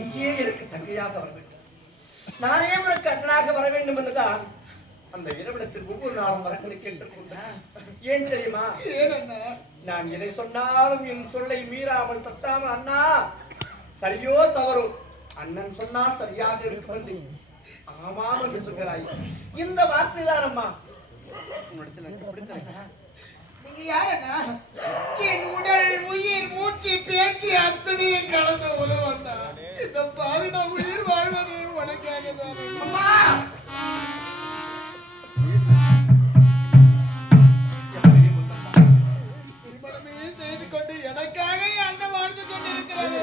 நீயே எனக்கு தங்கையாக வர வேண்டும், நானே உனக்கு அண்ணனாக வர வேண்டும் என்றுதான் அந்த இரவிடத்தில் ஒவ்வொரு நாளும் வரங்களை கேட்டுக்கொண்டேன். ஏன் தெரியுமா? நான் எதை சொன்னாலும் என் சொல்லை மீறாமல் தட்டாமல் அண்ணா சரியோ தவறோ அண்ணன் சொன்னால் சரியாக இருக்கிறது, ஆமாம் என்று சொல்கிறாய். இந்த வார்த்தை தான் அம்மா நீங்க யாருன்னா என் உடல் உயிர் மூச்சு பேச்சு அத்தனையும் கலந்த உறவன் தான். இந்த பாவி நான் உயிர் வாழ்வது உனக்காக தான். அம்மா திருமணமே செய்து கொண்டு எனக்காக அண்ணன் வாழ்ந்து கொண்டிருக்கிறார்.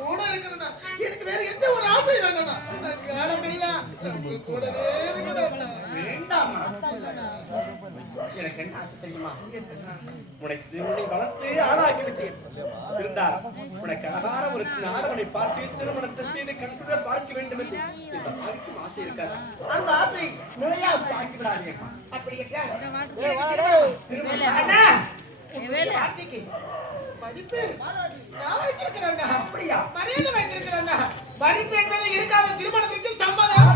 கூட இருக்கணும்னா எனக்கு வேற எந்த ஒரு ஆசை வேணும்னா காலமெல்லாம் கூடவே இருக்கணும். வேண்டாமா? எனக்கு என்ன ஆசை தெரியுமா? உனக்கு வளர்த்து ஆளாக்கி விட்டேன். இருந்தால் உனக்கு அழகான ஒரு நாடவனை பார்த்து திருமணத்தை செய்து கண்டுட பார்க்க வேண்டும் என்று இந்த வாழ்க்கையும் ஆசை இருக்காது. அந்த ஆசை நிறைய ஆக்கி விடாதீங்க. அப்படி அப்படியா? மரியாதை வைத்திருக்கிறேன். மதிப்பு என்பது இருக்காத திருமணத்திற்கு சம்மதம்.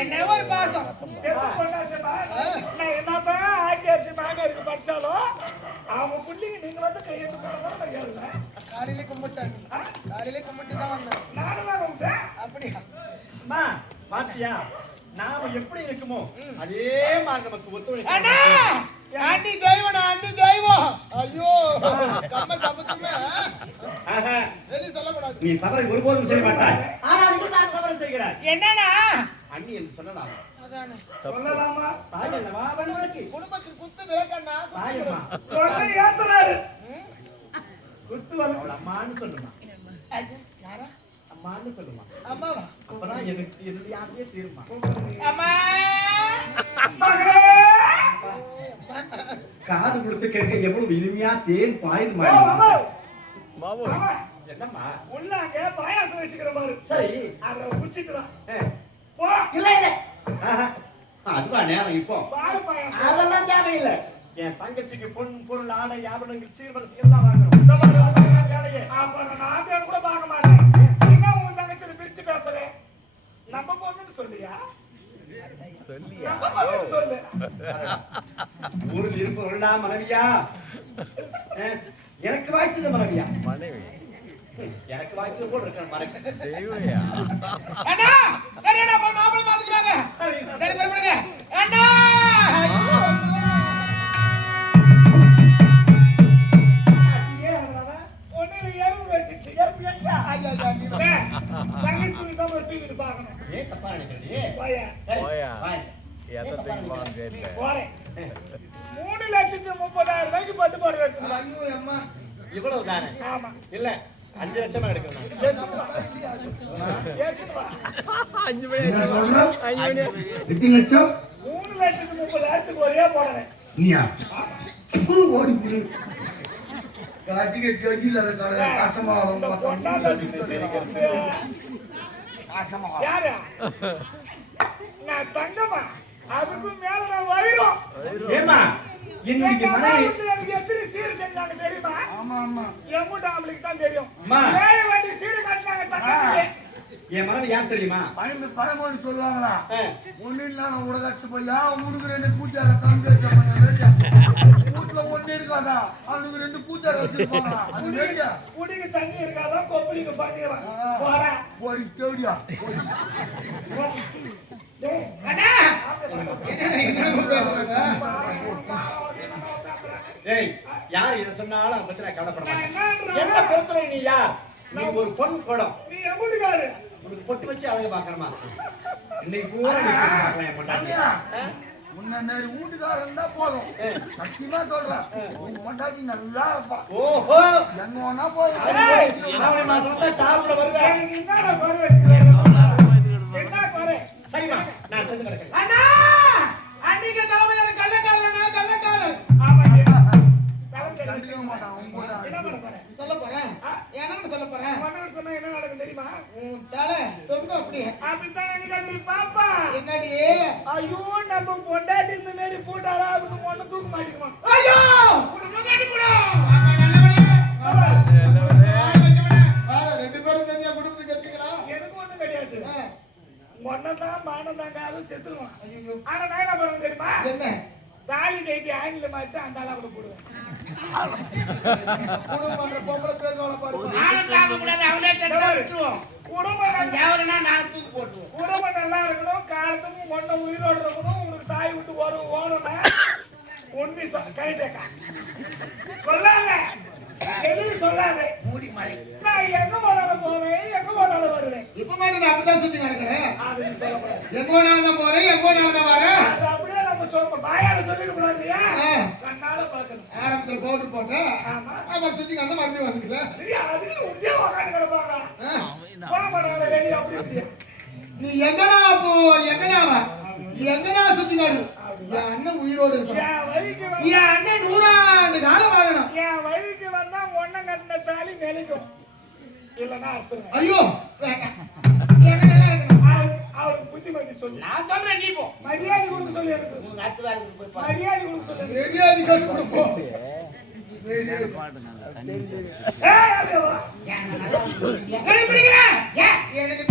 என்ன ஒரு பாசம் என்னதான் ஆக்கியாச்சு மாமியாருக்கு படிச்சாலும் அவங்க புள்ளிங்க நீங்க வந்து கையெழுத்து போட காலையில கும்பிட்டாங்க. காலையில கும்பிட்டு தான் வந்தேன். நானும் தான் கும்பிட்டேன். அப்படியா? பாத்தியா நாம எப்படி இருக்குமோ அதே மாதிரி நமக்கு ஒத்துழைப்பு. ஆண்டி தெய்வம், ஆண்டி தெய்வம். ஐயோ கம்ம சமத்துமே வெளிய சொல்லக்கூடாது. நீ தவறை ஒருபோதும் செய்ய மாட்டாய், ஆனால் நான் தவறு செய்கிறாய். என்னன்னா அண்ணி என்று சொல்லலாம். அதானே சொல்லலாமா? தாயல்லவா அவனுக்கு குடும்பத்தில் குத்து விளக்கண்ணா. தாயம்மா குழந்தை ஏத்தலாரு குத்து வந்து அம்மான்னு சொல்லுமா. யாரா? அம்மான்னு சொல்லுமா. அம்மாவா? அப்பதான் எனக்கு என்னுடைய ஆசையே தீருமா. அம்மா காது கொடுத்து கேட்க எவ்வளவு இனிமையா தேன் பாயுது மாமா. என்னம்மா? உள்ளாங்க பாயாசம் வச்சுக்கிற மாதிரி. சரி அத குடிச்சிக்கலாம். போ. இல்ல இல்ல அதுவா நேரம் இப்போ பால் பாயாசம் அதெல்லாம் தேவையில்லை. என் தங்கச்சிக்கு பொருள் ஆடை ஆபரணங்கள் சீர்வரிசை எல்லாம் வாங்கணும். வேலையே அப்ப நான் பேர் கூட பார்க்க மாட்டேன். நீங்க உங்க தங்கச்சியை பிரிச்சு பேசுறேன். நம்ம பொண்ணுன்னு சொல்லியா? சொல்லு. ஊரில் இருப்பவர்களா மனைவியா? எனக்கு வாய்த்தது மனைவியா? எனக்கு வாய்த்தது போல் இருக்க மனைவி. அண்ணா சரி அண்ணா போய் மாப்பிள்ளை பாத்துக்கலாங்க. சரி புறப்படுங்க அண்ணா. ஒன்னில எறும்பு வச்சிச்சு. எறும்பு எங்க? ஐயா நீ தங்கச்சி தான் தூக்கிட்டு பார்க்கணும். ஏன் தப்பா நினைக்கிறீ? போயா போறேன். 3,30,000 ரூபாய்க்கு பட்டு போட வைக்கணும். ஐயோ அம்மா இவ்வளவு தானே? ஆமா. இல்ல 5 லட்சமா எடுக்கணும். 3,30,000 ஒரே போடுறேன். நீயா ஓடி போடு காட்டிக்கு கேஜில இருக்கானே காசமா இந்த பொண்ணாடி சிரிக்கிறது. காசமா யாரு? நான் தங்கமா. அதுக்கு மேல நான் வயிறோம். ஏமா இன்னைக்கு மனைவி எத்தனை சீர் செஞ்சாங்க தெரியுமா? ஆமா ஆமா எம்மூட்ட ஆம்பளைக்கு தான் தெரியும். அம்மா. 7 வண்டி சீர் கட்டினாங்க தங்கத்துக்கு. என் மகன் யார் தெரியுமா? பழமொழி சொல்லுவாங்களா? ஆ. ஒண்ணு இல்ல உடகாச்சு பையா உனக்கு 2 கூச்சார தம்பி வச்ச பையா வீட்டுல ஒண்ணு இருக்காதா அவனுக்கு 2 கூச்சார வச்சிருப்பாங்களா? அது வேடியா குடிக்கு தண்ணி இருக்காதா கொப்பளிக்கு பண்ணிடுறான் போடா போடி தேடியா அண்ணா என்ன பேசுறாங்க? ஏய் யார் இதை சொன்னாலும் அதை பத்தி நான் கவலைப்பட நான் மாட்டேன். என்ன என்னன்றேன்? பொறுத்தவரை நீ யார்? நீ ஒரு பொன் குடம். நீ எவ்வளவு உனக்கு பொட்டு வச்சு அழகு பார்க்கணுமா? இன்னைக்கு பூரா நீ சுத்தி பார்க்கலாம் என் பொண்டாட்டி. ஆ? உன்ன மாரி வீட்டுக்காரன் தான் போதும். சத்தியமா சொல்றேன் உன் பொண்டாட்டி நல்லா இருப்பா. ஓஹோ எங்க வேணா போதும். ஏய், ஆவணி மாசம் வந்தா டாப்ல வருவேன். எனக்கு என்னடா குறை வச்சுக்கிறேன் என்ன குறை சரிம்மா நான் சென்று கிடக்கிறேன். அண்ணா அன்னைக்கு தாமையார் கள்ளக்காரன் ஆமாடி கண்டுக்க மாட்டான் உன் பொண்டாட்டி. என்ன பண்ண போறேன் சொல்ல போறேன் என்ன சொல்ல போறேன் மன்னன் சொன்னா என்ன நடக்கும் தெரியுமா? உன் தலை தொங்க அப்படியே அப்படித்தான் எனக்கு பாப்பா என்னடி ஐயோ நம்ம பொண்டாட்டி இந்த மாதிரி போட்டாரா அப்படின்னு ஒண்ணு தூக்க மாட்டேங்குமா? ஐயோ முன்னாடி போடு ரெண்டு பேரும் தனியா குடும்பத்துக்கு எடுத்துக்கலாம் எனக்கு ஒண்ணும் கிடையாது ஒன்னதான் மானதாங்க அதுவும் செத்துருவான். ஐயோ ஆனா நான் என்ன பண்ணுவேன் தெரியுமா? என்ன தாலி கட்டி ஆயில மாட்டு அந்த ஆளா கூட போடுவேன். குடும்பம் பண்ற பொம்பளை பேசுவாங்க பாருங்க நானும் தாங்க கூடாது அவனே செத்தா விட்டுருவோம் குடும்பம் நான் தூக்கி போட்டுருவோம் குடும்பம் நல்லா இருக்கணும், காலத்துக்கும் ஒன்ன உயிரோடு இருக்கணும். உங்களுக்கு தாய் விட்டு வரும் ஓடணும் ஒண்ணு கரெக்டேக்கா சொல்லாங்க எழுதி சொல்லாங்க. மூடி மழை நான் எங்க போனாலும் போவேன், எங்க போனாலும் வருவேன். இப்ப மாதிரி நான் அப்படிதான் சுத்தி கிடக்கிறேன் அப்படின்னு சொல்லக்கூடாது. எங்கோ நான் தான் போறேன் எங்கோ நான் தான் வரேன் அது அப்படியே நம்ம சொல்ல வாயால சொல்லிட்டு கூடாது இல்லையா? கண்ணால பார்க்கணும். ஆரம்பத்துல போட்டு போட்டேன் ஆமா ஆமா சுத்தி அந்த மறுபடியும் வந்துக்கல சரியா? அதுல உண்மையா உட்காந்து கிடப்பாங்க. போக மாட்டாங்க வெளியே அப்படி இப்படியா. நீ எங்கடா போ எங்கடா சுத்தி காடு என் அண்ணன் உயிரோடு இருப்பான் என் வழிக்கு வந்து என் அண்ணன் 100 ஆண்டு காலம் வாழணும் என் வழிக்கு வந்தா ஒன்ன கட்டின தாலி நிலைக்கும் இல்லன்னா அர்த்தம். ஐயோ வேண்டாம் எங்க நல்லா இருக்கணும் அவருக்கு புத்திமதி சொல்லு. நான் சொல்றேன் நீ போ மரியாதை கொடுக்க சொல்லி எனக்கு உங்க அடுத்த வேலைக்கு போய் பாரு மரியாதை கொடுக்க சொல்லி எனக்கு. தெரியாது கண்டு கொடுப்போம் ஏய், அது வா. ஏன் நான் நல்லா இருக்கேன்? எனக்கு பிடிக்கல ஏன் எனக்கு